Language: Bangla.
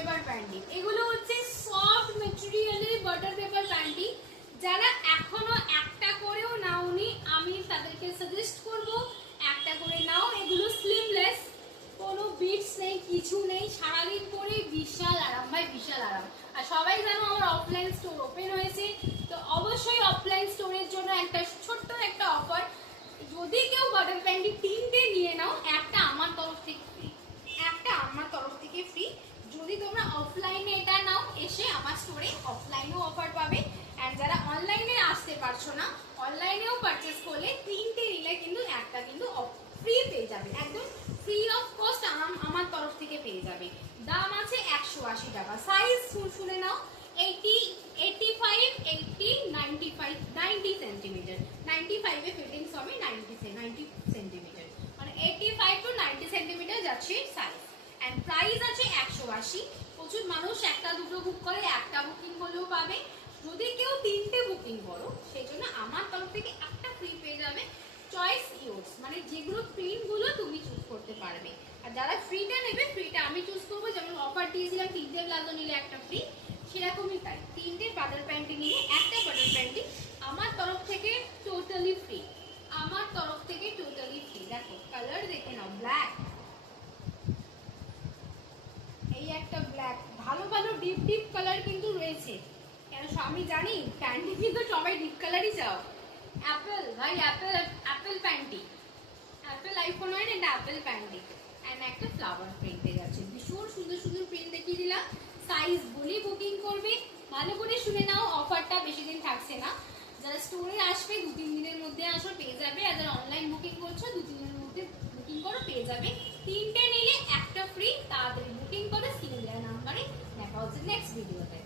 Paper panty. এগুলো হচ্ছে সফট মেটেরিয়ালের বাটার পেপার প্যান্টি। যারা এখনো একটা করেও নাওনি আমি তাদেরকে সাজেস্ট করব একটা করে নাও। এগুলো স্লিমলেস, কোনো বিটস নেই, কিছু নেই, সারাদিন পরে বিশাল আরাম ভাই, বিশাল আরাম। আর সবাই জানো আমার অফলাইন স্টোর ওপেন হয়েছে, তো অবশ্যই অফলাইন স্টোরের জন্য একটা ছোট্ট একটা অফার। যদি কেউ বাটার প্যান্টি 3টে নিয়ে নাও, একটা আমার তরফ থেকে ফ্রি, একটা আমার তরফ থেকে ফ্রি। যদি তোমরা অফলাইনে এটা নাও এসে আমার স্টোরে, অফলাইনেও অফার পাবে। অ্যান্ড যারা অনলাইনে আসতে পারছো না, অনলাইনেও পারচেস করলে 3টে নিলে কিন্তু একটা কিন্তু ফ্রি পেয়ে যাবে, একদম ফ্রি অফ কস্ট আমার তরফ থেকে পেয়ে যাবে। দাম আছে 180 টাকা। সাইজ শুনে নাও, 80, 85, 80, 95, 90 সেন্টিমিটার। 95 এ ফিটিংস হবে, 90 সেন্টিমিটার, মানে 85 টু 90 সেন্টিমিটার যাচ্ছে সাইজ। এন্ড প্রাইস আছে 180। প্রচুর মানুষ একটা দুটো বুক করে, একটা বুকিং করলেও পাবে। যদি কেউ 3টে বুকিং করো, সেই জন্য আমার তরফ থেকে একটা ফ্রি পেয়ে যাবে। চয়েস ইউরস, মানে যেগুলো প্রিন্টগুলো তুমি চুজ করতে পারবে। আর যারা ফ্রিটা নেবে, ফ্রিটা আমি চুজ করবো। যেমন অফার দিয়েছিলাম 3টে প্লাজো নিলে একটা ফ্রি, সেরকমই তাই। 3টে বাটার প্যান্টি নিলে একটা বাটার প্যান্টি আমার তরফ থেকে টোটালি ফ্রি, আমার তরফ থেকে টোটালি ফ্রি। দেখো কালার দেখে নাও, ব্ল্যাক, এই একটা ব্ল্যাক, ভালো ভালো ডিপ ডিপ কালার কিন্তু রয়েছে। কেন আমি জানি প্যান্টি কিন্তু সবাই ডিপ কালারই চাও। অ্যাপেল ভাই, অ্যাপেল প্যান্টি, অ্যাপেল আইফোন হয় না, এটা অ্যাপেল প্যান্টি। অ্যান্ড একটা ফ্লাওয়ার প্রিন্টে যাচ্ছে, ভীষণ সুন্দর সুন্দর প্রিন্ট দেখিয়ে দিলাম। সাইজ বলি বুকিং করবে, ভালো করে শুনে নাও, অফারটা বেশি দিন থাকছে না। যারা স্টোরে আসবে 2-3 দিনের মধ্যে আসো পেয়ে যাবে। আর যারা অনলাইন বুকিং করছো 2-3 দিনের মধ্যে বুকিং করো পেয়ে যাবে। 3টে নিলে একটা ফ্রি, তাড়াতাড়ি বুকিং করে স্ক্রিনে দেওয়া নাম্বারে। দেখা হচ্ছে নেক্সট ভিডিওতে।